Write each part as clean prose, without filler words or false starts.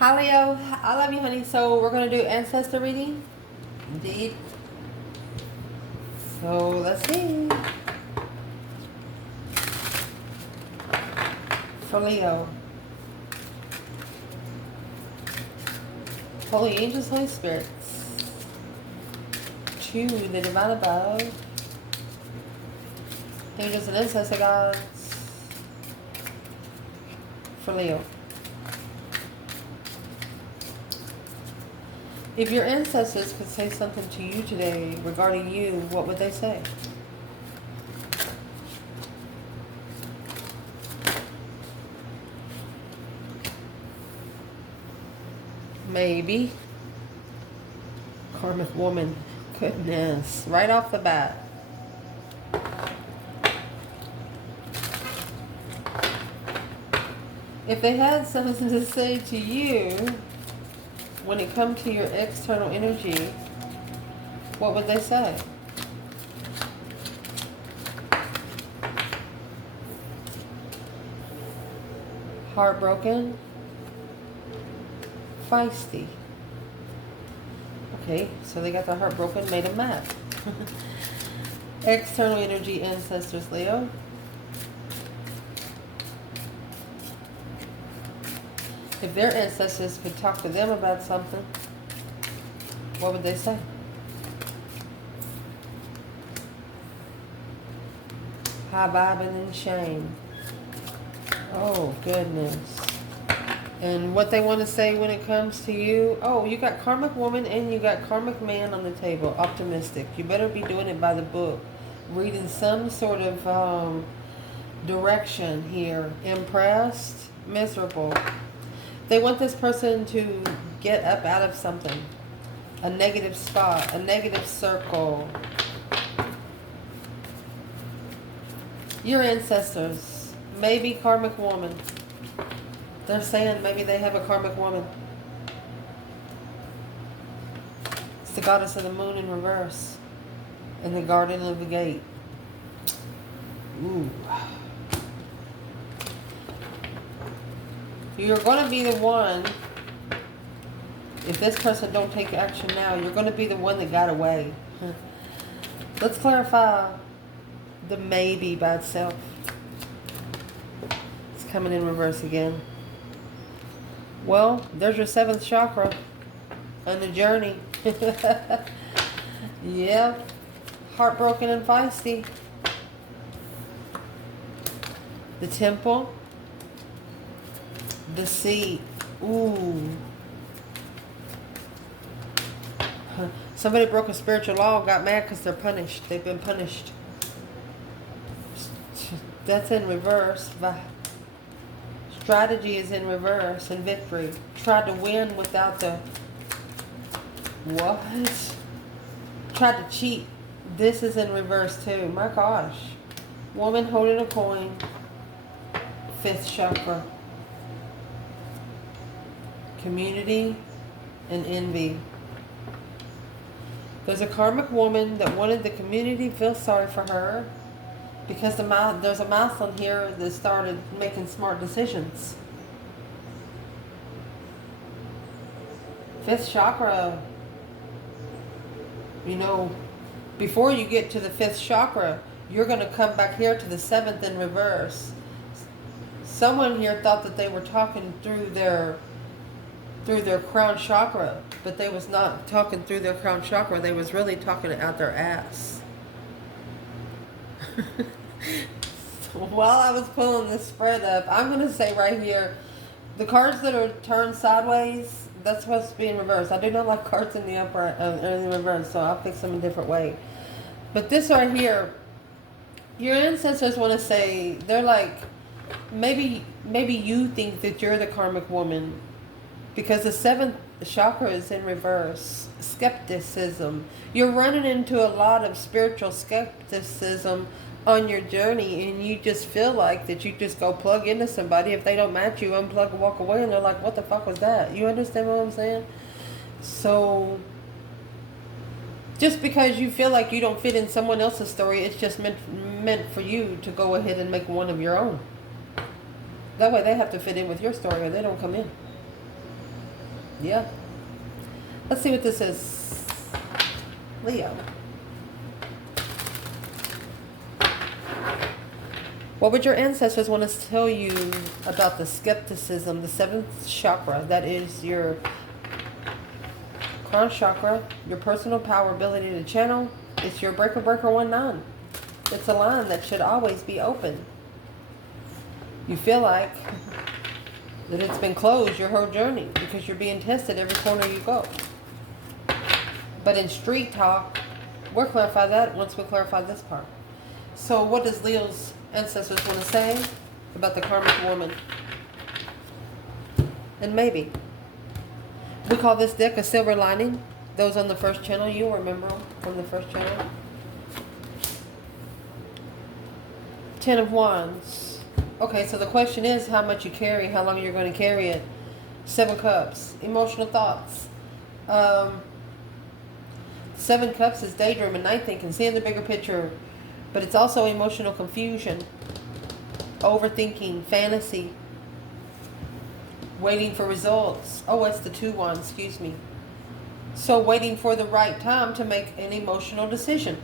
Hi Leo, I love you, honey. So we're gonna do ancestor reading. Indeed. So let's see. For Leo. Holy angels, Holy spirits. To the divine above. Angels and ancestor gods. For Leo. If your ancestors could say something to you today regarding you, what would they say? Maybe. Karmic woman. Goodness. Right off the bat. If they had something to say to you, when it comes to your external energy, what would they say? Heartbroken? Feisty. Okay, so they got their heart broken, made them mad. External energy, ancestors, Leo. If their ancestors could talk to them about something, what would they say? High vibing and shame. Oh, goodness. And what they want to say when it comes to you, oh, you got karmic woman and you got karmic man on the table. Optimistic. You better be doing it by the book. Reading some sort of direction here. Impressed, miserable. They want this person to get up out of something. A negative spot, a negative circle. Your ancestors, maybe karmic woman. They're saying maybe they have a karmic woman. It's the goddess of the moon in reverse. In the garden of the gate. Ooh. You're going to be the one, if this person don't take action now, you're going to be the one that got away. Let's clarify the maybe by itself. It's coming in reverse again. Well, there's your 7th chakra on the journey. Yep. Heartbroken and feisty. The temple. Deceit. Ooh. Somebody broke a spiritual law, got mad because they're punished. They've been punished. That's in reverse. Strategy is in reverse and victory. Tried to win without the... What? Tried to cheat. This is in reverse too. My gosh. Woman holding a coin. 5th chakra. Community and envy. There's a karmic woman that wanted the community to feel sorry for her because there's a mouse on here that started making smart decisions. 5th chakra, you know, before you get to the 5th chakra, you're going to come back here to the 7th in reverse. Someone here thought that they were talking through their crown chakra, but they was not talking through their crown chakra. They was really talking it out their ass. So while I was pulling this spread up, I'm going to say right here, the cards that are turned sideways, that's supposed to be in reverse. I do not like cards in the upright, in the reverse, so I'll fix them a different way. But this right here, your ancestors want to say, they're like, maybe you think that you're the karmic woman. Because the 7th chakra is in reverse. Skepticism. You're running into a lot of spiritual skepticism on your journey, and you just feel like that you just go plug into somebody. If they don't match you, unplug and walk away, and they're like, what the fuck was that? You understand what I'm saying? So just because you feel like you don't fit in someone else's story, it's just meant for you to go ahead and make one of your own. That way they have to fit in with your story or they don't come in. Yeah. Let's see what this is. Leo. What would your ancestors want to tell you about the skepticism, the seventh chakra? That is your crown chakra, your personal power ability to channel. It's your breaker 19. It's a line that should always be open. You feel like that it's been closed your whole journey because you're being tested every corner you go. But in street talk, we'll clarify that once we clarify this part. So what does Leo's ancestors want to say about the karmic woman? And maybe. We call this deck a silver lining. Those on the first channel, you'll remember them from the first channel. 10 of Wands. Okay, so the question is how much you carry, how long you're going to carry it. 7 Cups. Emotional thoughts. 7 Cups is daydreaming, night thinking, seeing the bigger picture. But it's also emotional confusion, overthinking, fantasy, waiting for results. Oh, it's the 2 Wands, excuse me. So waiting for the right time to make an emotional decision.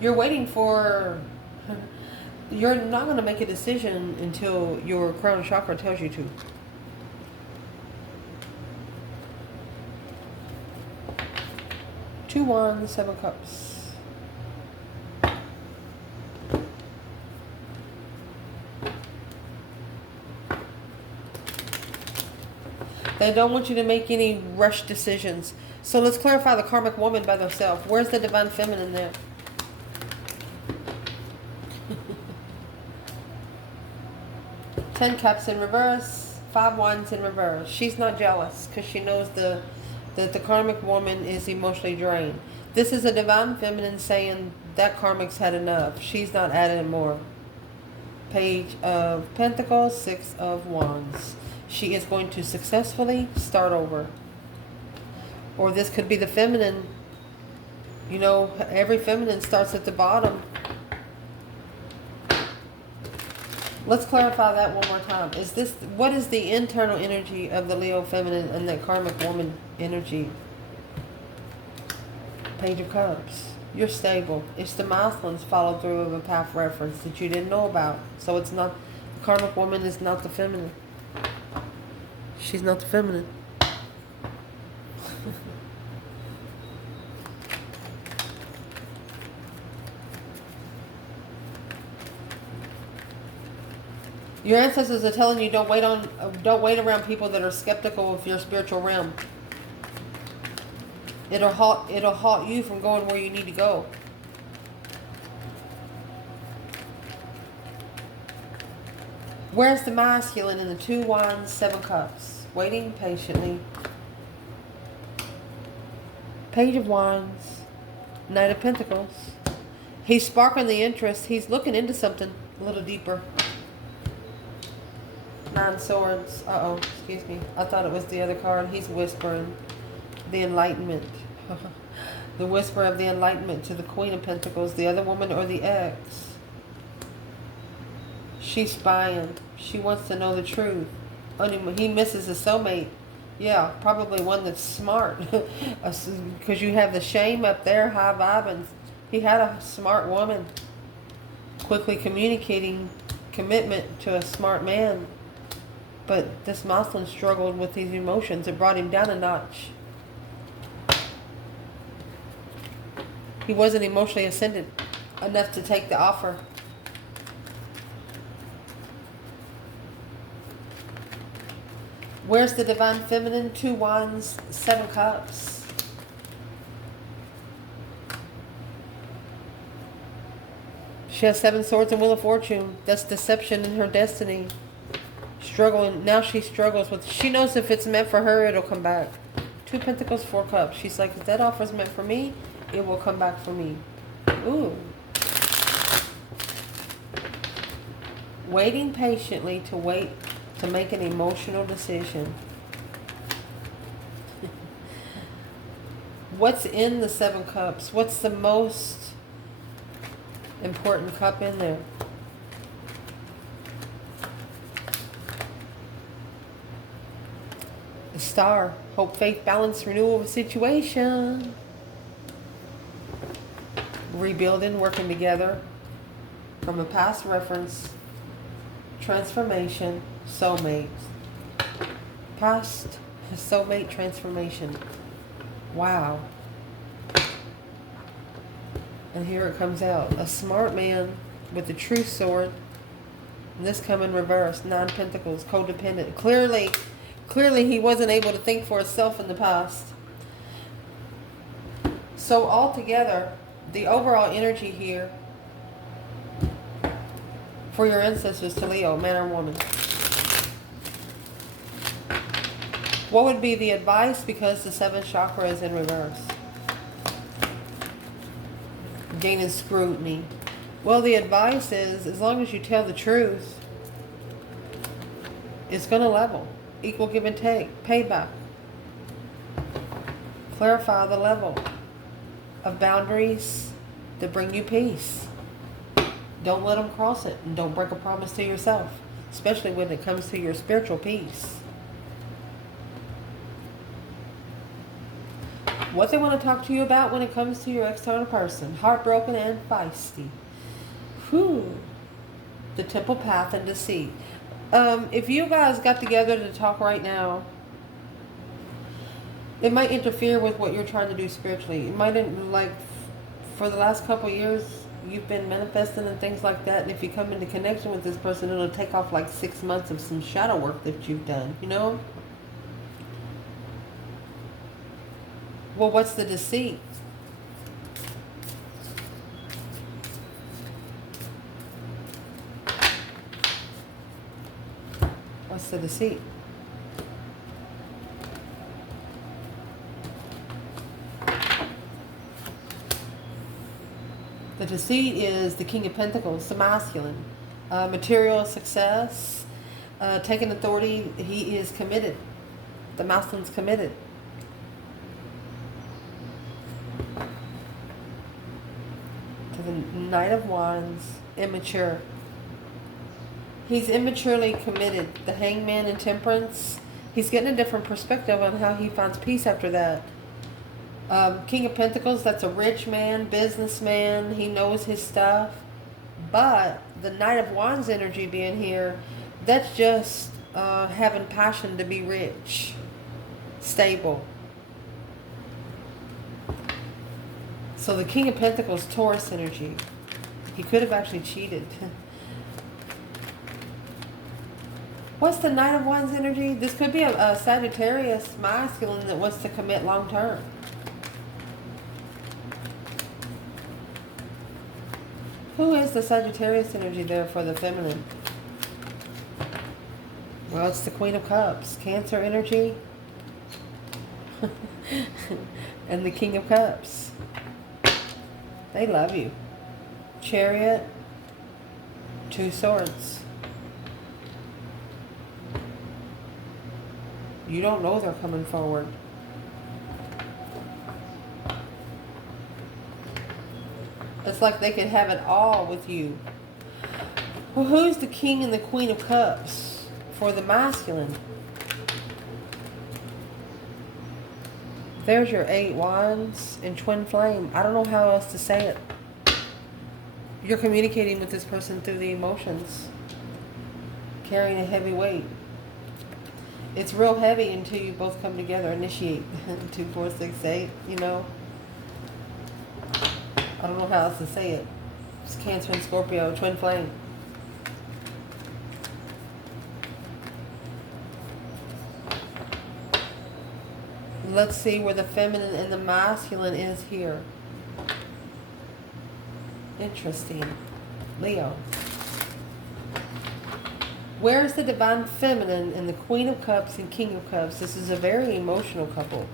You're waiting for... You're not going to make a decision until your crown chakra tells you to. Two Wands, 7 Cups. They don't want you to make any rush decisions. So let's clarify the karmic woman by herself. Where's the divine feminine there? 10 Cups in reverse, 5 Wands in reverse. She's not jealous because she knows that the karmic woman is emotionally drained. This is a divine feminine saying that karmic's had enough. She's not adding more. Page of Pentacles, 6 of Wands. She is going to successfully start over. Or this could be the feminine. You know, every feminine starts at the bottom. Let's clarify that one more time. What is the internal energy of the Leo feminine and the karmic woman energy? Page of Cups. You're stable. It's the milestones follow through of a path reference that you didn't know about. So it's not, the karmic woman is not the feminine. She's not the feminine. Your ancestors are telling you don't wait around people that are skeptical of your spiritual realm. It'll halt you from going where you need to go. Where's the masculine in the 2 Wands, 7 Cups? Waiting patiently. Page of Wands, Knight of Pentacles. He's sparking the interest. He's looking into something a little deeper. 9 Swords. Uh-oh, excuse me. I thought it was the other card. He's whispering the enlightenment. The whisper of the enlightenment to the Queen of Pentacles, the other woman or the ex. She's spying. She wants to know the truth. He misses a soulmate. Yeah, probably one that's smart. Because you have the shame up there, high vibing. He had a smart woman. Quickly communicating commitment to a smart man. But this Moslem struggled with these emotions. It brought him down a notch. He wasn't emotionally ascendant enough to take the offer. Where's the divine feminine? 2 Wands, 7 Cups. She has 7 Swords and Wheel of Fortune. That's deception in her destiny. Struggling. Now she struggles with... She knows if it's meant for her, it'll come back. 2 Pentacles, 4 Cups. She's like, if that offer's meant for me, it will come back for me. Ooh. Waiting patiently to make an emotional decision. What's in the 7 Cups? What's the most important cup in there? The Star. Hope, faith, balance, renewal of a situation. Rebuilding, working together. From a past reference. Transformation. Soulmate. Past soulmate transformation. Wow. And here it comes out. A smart man with the true sword. And this come in reverse. 9 Pentacles. Codependent. Clearly he wasn't able to think for himself in the past. So altogether, the overall energy here for your ancestors to Leo, man or woman. What would be the advice, because the 7th chakra is in reverse? Gaining scrutiny. Well, the advice is, as long as you tell the truth, it's going to level. Equal give and take. Payback. Clarify the level of boundaries that bring you peace. Don't let them cross it. And don't break a promise to yourself. Especially when it comes to your spiritual peace. What they want to talk to you about when it comes to your external person. Heartbroken and feisty. Whew. The temple path and deceit. If you guys got together to talk right now, it might interfere with what you're trying to do spiritually. It might, like, for the last couple of years, you've been manifesting and things like that. And if you come into connection with this person, it'll take off like 6 months of some shadow work that you've done, you know? Well, what's the deceit? What's the deceit? The deceit is the King of Pentacles, the masculine. Material success, taking authority. He is committed. The masculine's committed. To the Knight of Wands, immature. He's immaturely committed. The Hangman and Temperance. He's getting a different perspective on how he finds peace after that. King of Pentacles, that's a rich man, businessman. He knows his stuff. But the Knight of Wands energy being here, that's just having passion to be rich, stable. So the King of Pentacles, Taurus energy. He could have actually cheated. What's the Knight of Wands energy? This could be a Sagittarius masculine that wants to commit long term. Who is the Sagittarius energy there for the feminine? Well, it's the Queen of Cups. Cancer energy. And the King of Cups. They love you. Chariot. 2 Swords. You don't know they're coming forward. It's like they could have it all with you. Well, who's the King and the Queen of Cups for the masculine? There's your 8 Wands and Twin Flame. I don't know how else to say it. You're communicating with this person through the emotions. Carrying a heavy weight. It's real heavy until you both come together, initiate. 2, 4, 6, 8, you know. I don't know how else to say it. It's Cancer and Scorpio, Twin Flame. Let's see where the feminine and the masculine is here. Interesting. Leo. Where's the Divine Feminine and the Queen of Cups and King of Cups? This is a very emotional couple.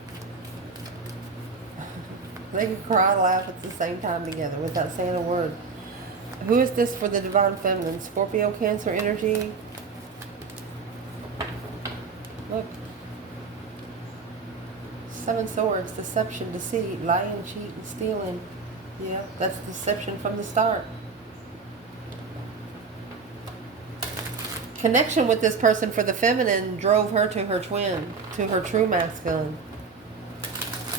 They can cry and laugh at the same time together without saying a word. Who is this for the Divine Feminine? Scorpio, Cancer energy. Look. 7 Swords, deception, deceit, lying, cheating, stealing. Yeah, that's deception from the start. Connection with this person for the feminine drove her to her twin, to her true masculine.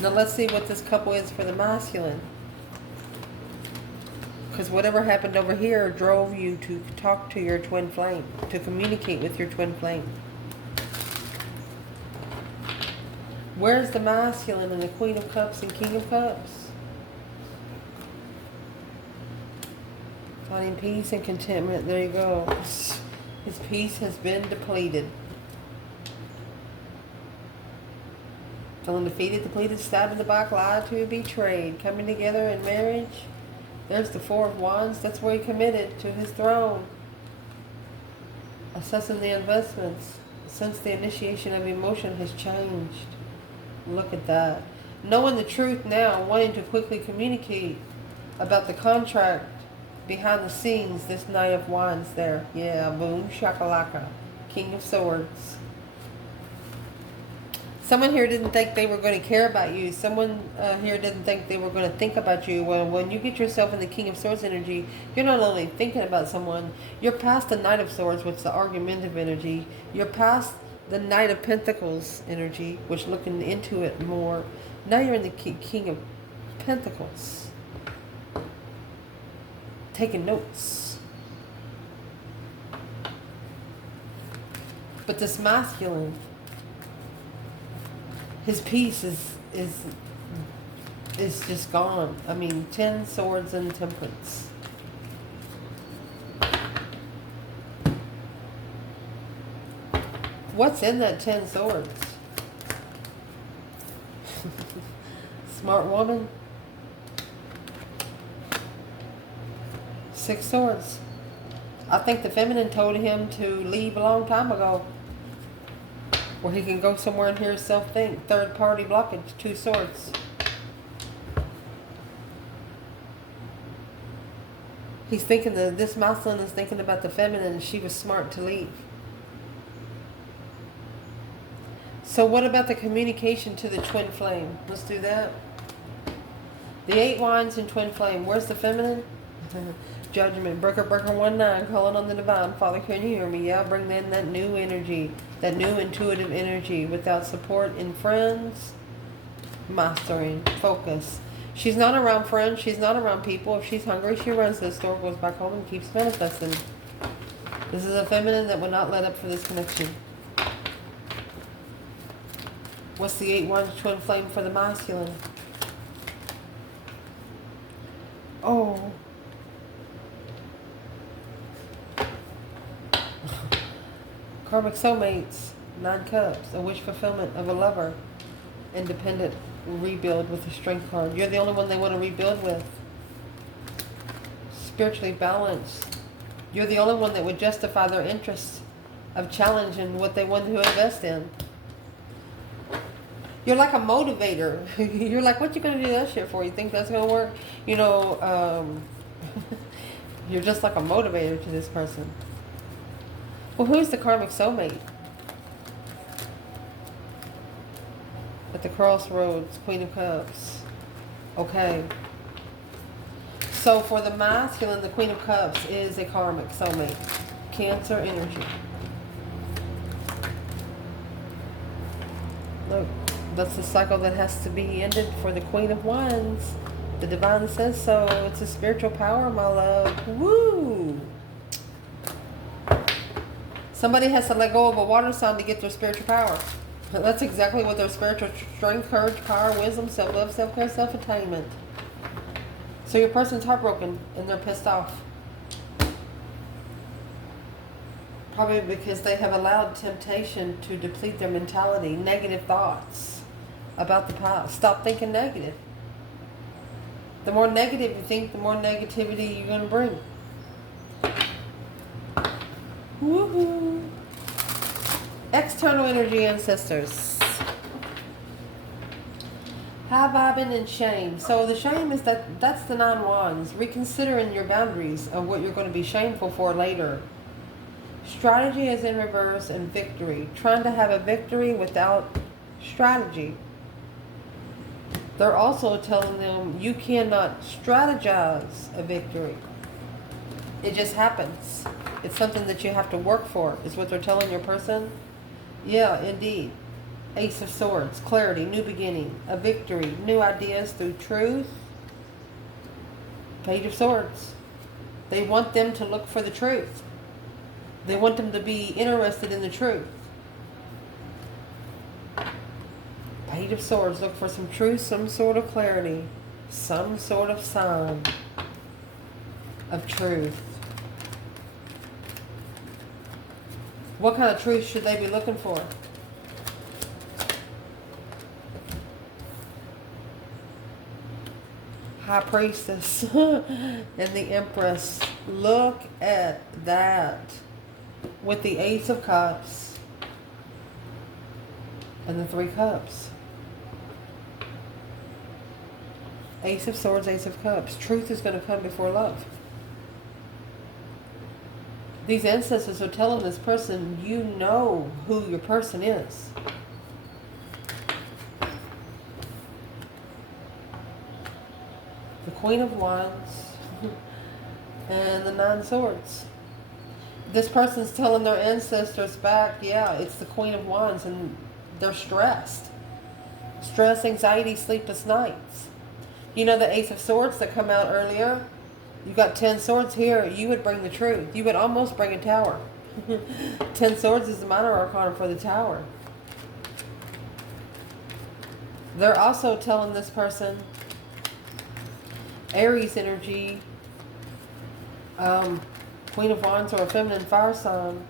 Now let's see what this couple is for the masculine. Because whatever happened over here drove you to talk to your twin flame, to communicate with your twin flame. Where's the masculine and the Queen of Cups and King of Cups? Finding peace and contentment. There you go. His peace has been depleted. Feeling defeated, depleted, stabbed in the back, lied to, betrayed. Coming together in marriage. There's the Four of Wands. That's where he committed to his throne. Assessing the investments. Since the initiation of emotion has changed. Look at that. Knowing the truth now. Wanting to quickly communicate about the contract behind the scenes. This Knight of Wands there. Yeah, boom, shakalaka. King of Swords. Someone here didn't think they were going to care about you. Someone here didn't think they were going to think about you. Well, when you get yourself in the King of Swords energy, you're not only thinking about someone, you're past the Knight of Swords, which is the argumentative energy. You're past the Knight of Pentacles energy, which looking into it more. Now you're in the King of Pentacles. Taking notes. But this masculine, his peace is just gone. I mean, 10 Swords and Temperance. What's in that 10 Swords? Smart woman. 6 Swords. I think the feminine told him to leave a long time ago. Where he can go somewhere and hear himself think. Third party blockage. 2 Swords. He's thinking that this masculine is thinking about the feminine and she was smart to leave. So what about the communication to the twin flame? Let's do that. The 8 Wands and twin flame. Where's the feminine? Judgment. Breaker 19. Calling on the divine. Father, can you hear me? Yeah, bring in that new energy. That new intuitive energy. Without support in friends. Mastering. Focus. She's not around friends. She's not around people. If she's hungry, she runs to the store, goes back home, and keeps manifesting. This is a feminine that will not let up for this connection. What's the 8 Wands twin flame for the masculine? Oh. Karmic soulmates. 9 Cups. A wish fulfillment of a lover. Independent. Rebuild with the Strength card. You're the only one they want to rebuild with. Spiritually balanced. You're the only one that would justify their interest of challenging what they want to invest in. You're like a motivator. You're like, what you going to do that shit for? You think that's going to work? You know, you're just like a motivator to this person. Well, who's the karmic soulmate? At the crossroads, Queen of Cups. Okay. So for the masculine, the Queen of Cups is a karmic soulmate. Cancer energy. Look, that's the cycle that has to be ended for the Queen of Wands. The divine says so. It's a spiritual power, my love. Woo! Somebody has to let go of a water sign to get their spiritual power. That's exactly what their spiritual strength, courage, power, wisdom, self-love, self-care, self-attainment. So your person's heartbroken and they're pissed off. Probably because they have allowed temptation to deplete their mentality. Negative thoughts about the past. Stop thinking negative. The more negative you think, the more negativity you're going to bring. Woohoo! External energy ancestors. High vibing and shame. So the shame is that's the 9 Wands. Reconsidering your boundaries of what you're going to be shameful for later. Strategy is in reverse and victory. Trying to have a victory without strategy. They're also telling them you cannot strategize a victory. It just happens. It's something that you have to work for, is what they're telling your person. Yeah, indeed. Ace of Swords, clarity, new beginning, a victory, new ideas through truth. Page of Swords. They want them to look for the truth. They want them to be interested in the truth. Page of Swords, look for some truth, some sort of clarity, some sort of sign of truth. What kind of truth should they be looking for? High Priestess and the Empress. Look at that. With the Ace of Cups and the Three Cups. Ace of Swords, Ace of Cups. Truth is going to come before love. These ancestors are telling this person, you know who your person is. The Queen of Wands and the Nine Swords. This person's telling their ancestors back, yeah, it's the Queen of Wands, and they're stressed. Stress, anxiety, sleepless nights. You know the Ace of Swords that come out earlier? You got 10 swords here. You would bring the truth. You would almost bring a tower. 10 swords is the minor arcana for the tower. They're also telling this person, Aries energy, Queen of Wands or a feminine fire sign,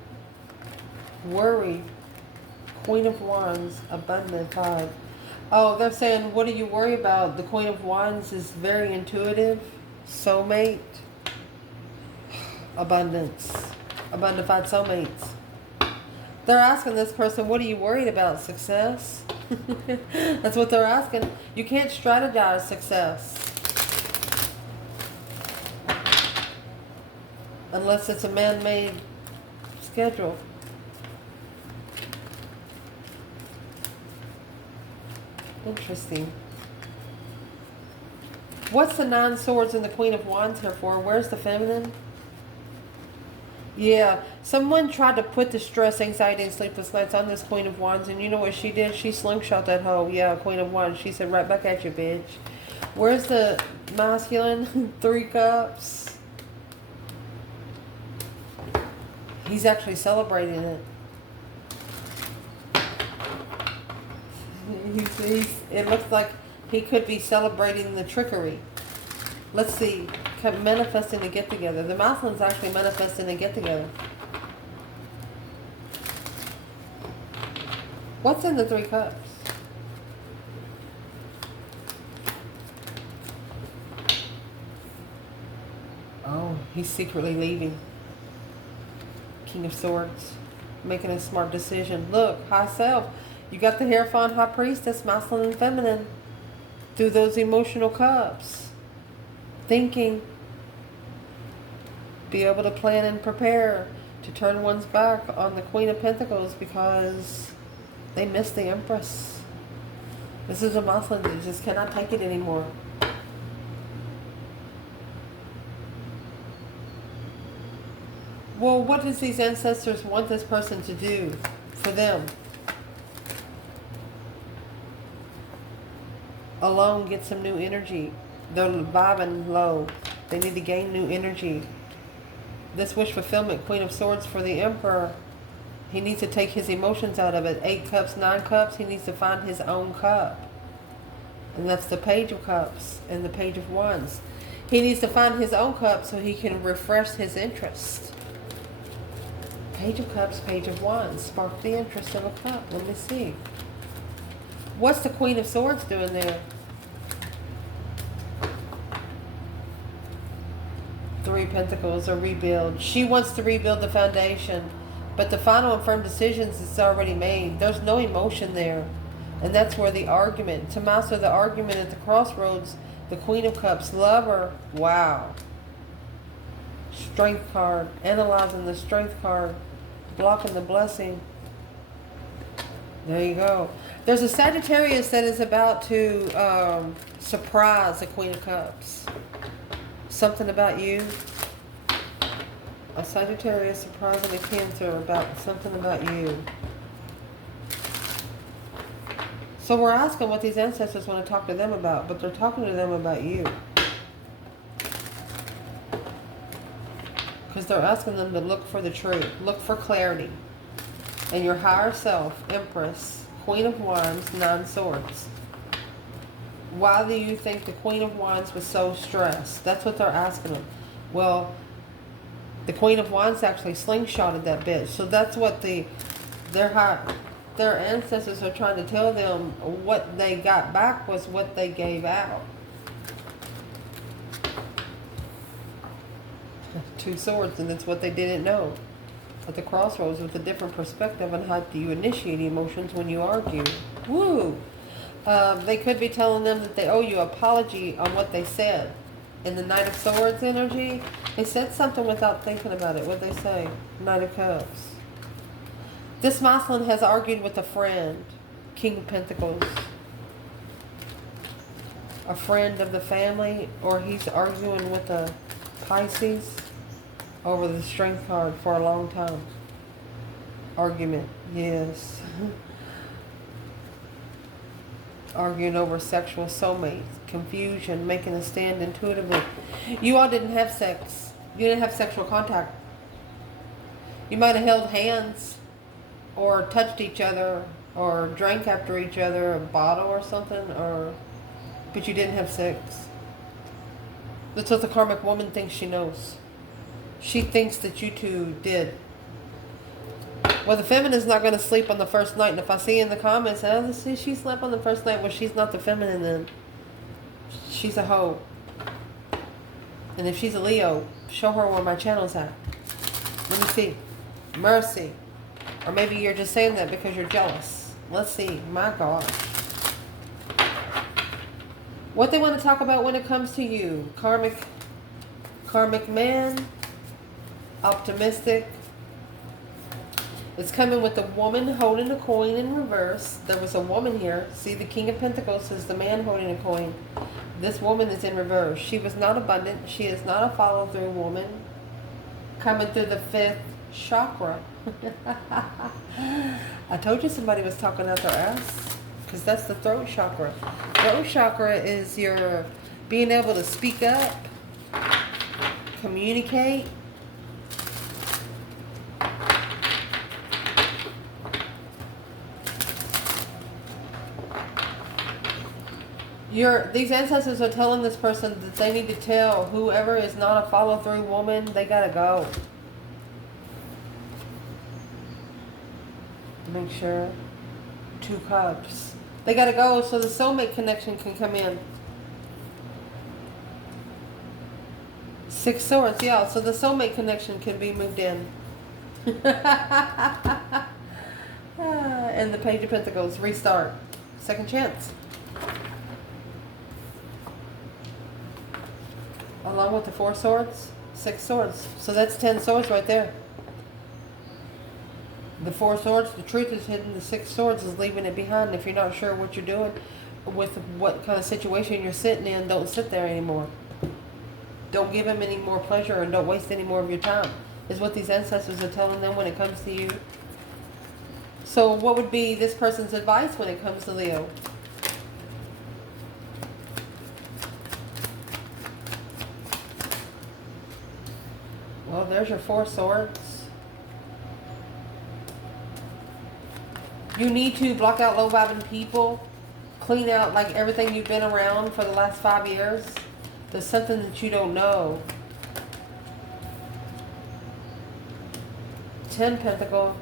worry, Queen of Wands, abundant 5. Oh, they're saying, what do you worry about? The Queen of Wands is very intuitive, soulmate, abundance, abundified soulmates. They're asking this person, what are you worried about? Success? That's what they're asking. You can't strategize success unless it's a man-made schedule. Interesting. What's the Nine Swords and the Queen of Wands here for? Where's the feminine? Yeah, someone tried to put the stress, anxiety, and sleepless nights on this Queen of Wands, and you know what she did? She slingshot that hoe. Yeah, Queen of Wands. She said, right back at you, bitch. Where's the masculine? 3 Cups. He's actually celebrating it. It looks like he could be celebrating the trickery. Let's see. Manifesting a get-together. The masculine's actually manifesting a get-together. What's in the 3 Cups? Oh, he's secretly leaving. King of Swords. Making a smart decision. Look, high self. You got the Hierophant, High Priestess, masculine and feminine. Through those emotional cups. Thinking. Be able to plan and prepare to turn one's back on the Queen of Pentacles because they miss the Empress. This is a masculine that just cannot take it anymore. Well, what does these ancestors want this person to do for them? Alone, get some new energy. They're vibing low. They need to gain new energy. This wish fulfillment, Queen of Swords for the Emperor. He needs to take his emotions out of it. 8 Cups, 9 Cups. He needs to find his own cup. And that's the Page of Cups and the Page of Wands. He needs to find his own cup so he can refresh his interest. Page of Cups, Page of Wands. Spark the interest of a cup. Let me see. What's the Queen of Swords doing there? 3 Pentacles, a rebuild. She wants to rebuild the foundation. But the final and firm decisions is already made. There's no emotion there. And that's where the argument, to master the argument at the crossroads, the Queen of Cups, lover, wow. Strength card, analyzing the strength card, blocking the blessing. There you go. There's a Sagittarius that is about to surprise the Queen of Cups. Something about you. A Sagittarius, surprise, and a Cancer about something about you. So we're asking what these ancestors want to talk to them about, but they're talking to them about you. Because they're asking them to look for the truth, look for clarity. And your higher self, Empress, Queen of Wands, Nine Swords. Why do you think the Queen of Wands was so stressed? That's what they're asking them. Well, the Queen of Wands actually slingshotted that bitch. So that's what their ancestors are trying to tell them. What they got back was what they gave out. Two swords, and it's what they didn't know. At the crossroads with a different perspective on how do you initiate emotions when you argue. Woo! They could be telling them that they owe you an apology on what they said. In the Knight of Swords energy, they said something without thinking about it. What they say? Knight of Cups. This masculine has argued with a friend. King of Pentacles. A friend of the family, or he's arguing with a Pisces over the Strength card for a long time. Argument, yes. Arguing over sexual soulmates, confusion, making a stand intuitively. You all didn't have sex. You didn't have sexual contact. You might have held hands or touched each other or drank after each other, a bottle or something, but you didn't have sex. That's what the karmic woman thinks she knows. She thinks that you two did. Well, the feminine's not going to sleep on the first night. And if I see in the comments, oh, she slept on the first night. Well, she's not the feminine then. She's a hoe. And if she's a Leo, show her where my channel's at. Let me see. Mercy. Or maybe you're just saying that because you're jealous. Let's see. My gosh. What they want to talk about when it comes to you. Karmic man. Optimistic. It's coming with a woman holding a coin in reverse. There was a woman here. See, the King of Pentacles is the man holding a coin. This woman is in reverse. She was not abundant. She is not a follow-through woman. Coming through the 5th chakra. I told you somebody was talking out their ass. Because that's the throat chakra. Throat chakra is your being able to speak up, communicate. These ancestors are telling this person that they need to tell whoever is not a follow-through woman, they gotta go. Make sure. 2 cups. They gotta go so the soulmate connection can come in. 6 swords, yeah, so the soulmate connection can be moved in. And the Page of Pentacles, restart. Second chance. Along with the 4 swords, 6 swords. So that's 10 swords right there. The 4 swords, the truth is hidden. The 6 swords is leaving it behind. If you're not sure what you're doing with what kind of situation you're sitting in, don't sit there anymore. Don't give him any more pleasure and don't waste any more of your time. Is what these ancestors are telling them when it comes to you. So what would be this person's advice when it comes to Leo? Well, there's your 4 swords. You need to block out low-vibing people. Clean out like everything you've been around for the last 5 years. There's something that you don't know. 10 Pentacle.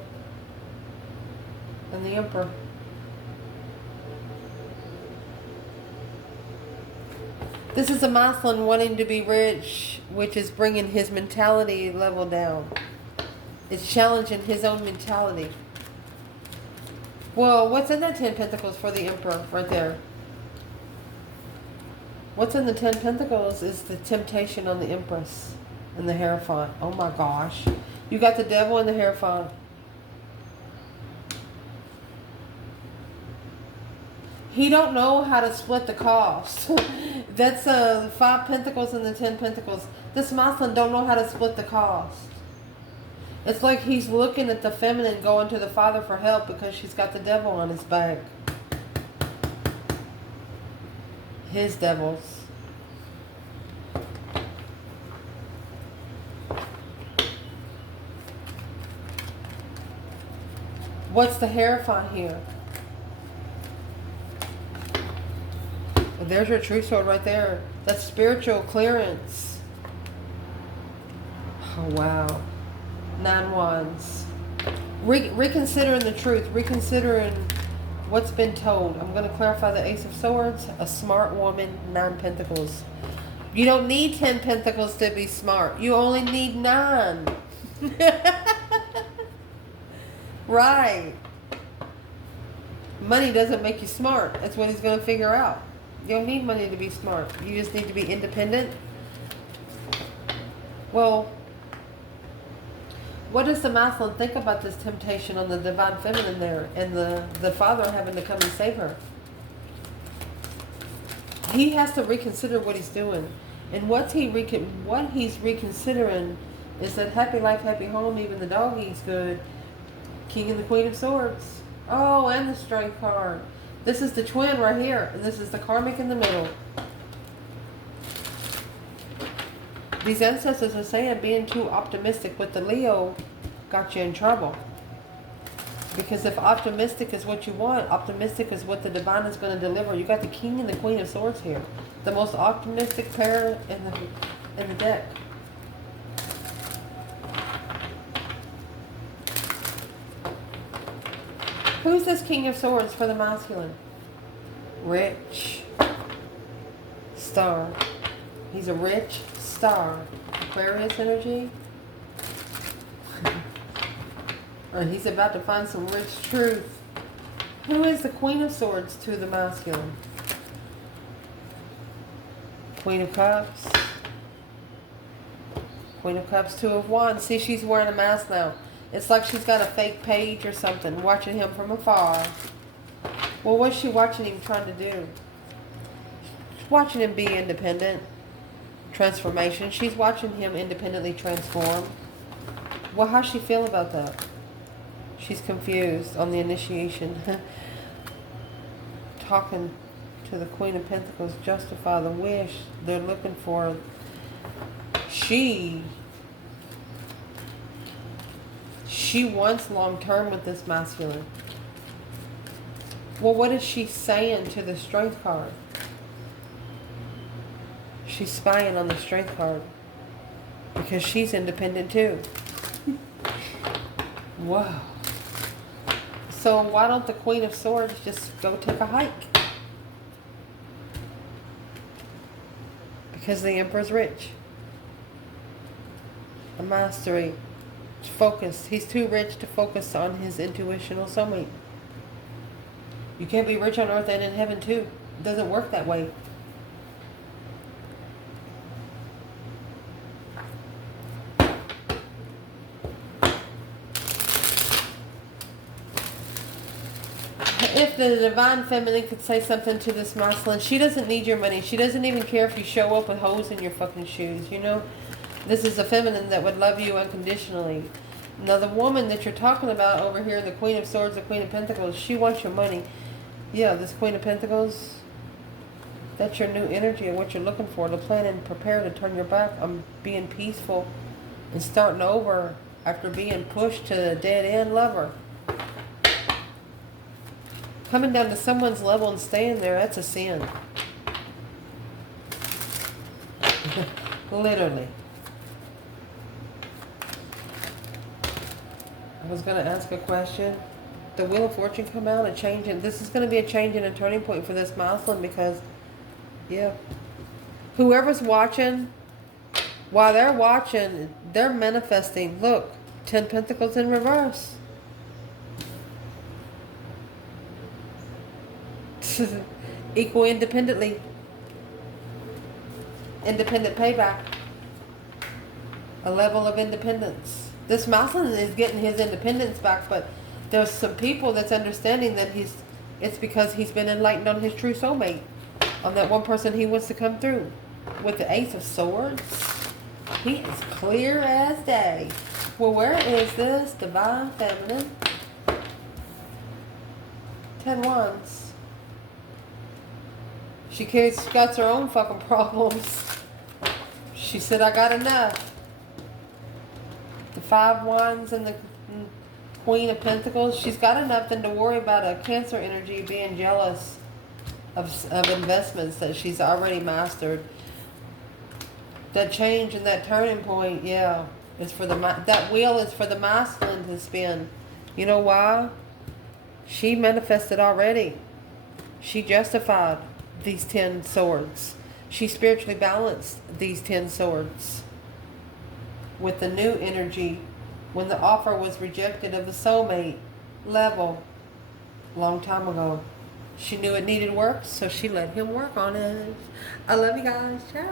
And the Emperor. This is a masculine wanting to be rich, which is bringing his mentality level down. It's challenging his own mentality. Well, what's in that 10 Pentacles for the Emperor right there? What's in the 10 Pentacles is the temptation on the Empress and the Hierophant. Oh my gosh. You got the Devil and the Hierophant. He don't know how to split the cost. That's 5 Pentacles and the 10 Pentacles. This masculine don't know how to split the cost. It's like he's looking at the feminine going to the father for help because she's got the devil on his back. His devils. What's the Hierophant here? Well, there's your true sword right there. That's spiritual clearance. Oh, wow. 9 Wands. Reconsidering the truth. Reconsidering what's been told. I'm going to clarify the Ace of Swords. A smart woman. 9 Pentacles. You don't need 10 Pentacles to be smart. You only need 9. Right. Money doesn't make you smart. That's what he's going to figure out. You don't need money to be smart. You just need to be independent. Well, what does the masculine think about this temptation on the divine feminine there and the father having to come and save her? He has to reconsider what he's doing. And what he's reconsidering is that happy life, happy home, even the dog eats good. King and the Queen of Swords. Oh, and the Strength card. This is the twin right here. And this is the Karmic in the middle. These ancestors are saying being too optimistic with the Leo got you in trouble. Because if optimistic is what you want, optimistic is what the divine is going to deliver. You got the King and the Queen of Swords here. The most optimistic pair in the deck. Who's this King of Swords for the masculine? Rich. Star. He's a rich star. Aquarius energy. Or he's about to find some rich truth. Who is the Queen of Swords to the masculine? Queen of Cups. Queen of Cups, 2 of Wands. See, she's wearing a mask now. It's like she's got a fake page or something, watching him from afar. Well, what's she watching him trying to do? She's watching him be independent. Transformation. She's watching him independently transform. Well, how's she feel about that? She's confused on the initiation. Talking to the Queen of Pentacles, justify the wish they're looking for. She wants long-term with this masculine. Well, what is she saying to the Strength card? She's spying on the Strength card. Because she's independent too. Whoa. So why don't the Queen of Swords just go take a hike? Because the Emperor's rich. A mastery. Focused. He's too rich to focus on his intuitional soulmate. You can't be rich on earth and in heaven too. It doesn't work that way. If the divine feminine could say something to this masculine, she doesn't need your money. She doesn't even care if you show up with holes in your fucking shoes, you know? This is a feminine that would love you unconditionally. Now, the woman that you're talking about over here, the Queen of Swords, the Queen of Pentacles, she wants your money. Yeah, this Queen of Pentacles, that's your new energy of what you're looking for. To plan and prepare to turn your back on being peaceful and starting over after being pushed to the dead-end lover. Coming down to someone's level and staying there, that's a sin. Literally. I was going to ask a question. The Wheel of Fortune come out, a change in, this is going to be a change and a turning point for this masculine because, yeah, whoever's watching, while they're watching, they're manifesting. Look, 10 Pentacles in reverse. Equal independently. Independent payback. A level of independence. This masculine is getting his independence back, but there's some people that's understanding that it's because he's been enlightened on his true soulmate. On that one person he wants to come through. With the Ace of Swords, he is clear as day. Well, where is this divine feminine? 10 wands. She's got her own fucking problems. She said, I got enough. The 5 wands and the Queen of Pentacles. She's got enough then to worry about a Cancer energy being jealous of investments that she's already mastered. That change and that turning point, yeah, is for that wheel is for the masculine to spin. You know why? She manifested already. She justified these 10 swords. She spiritually balanced these 10 swords with the new energy when the offer was rejected of the soulmate level long time ago. She knew it needed work, so she let him work on it. I love you guys. Ciao.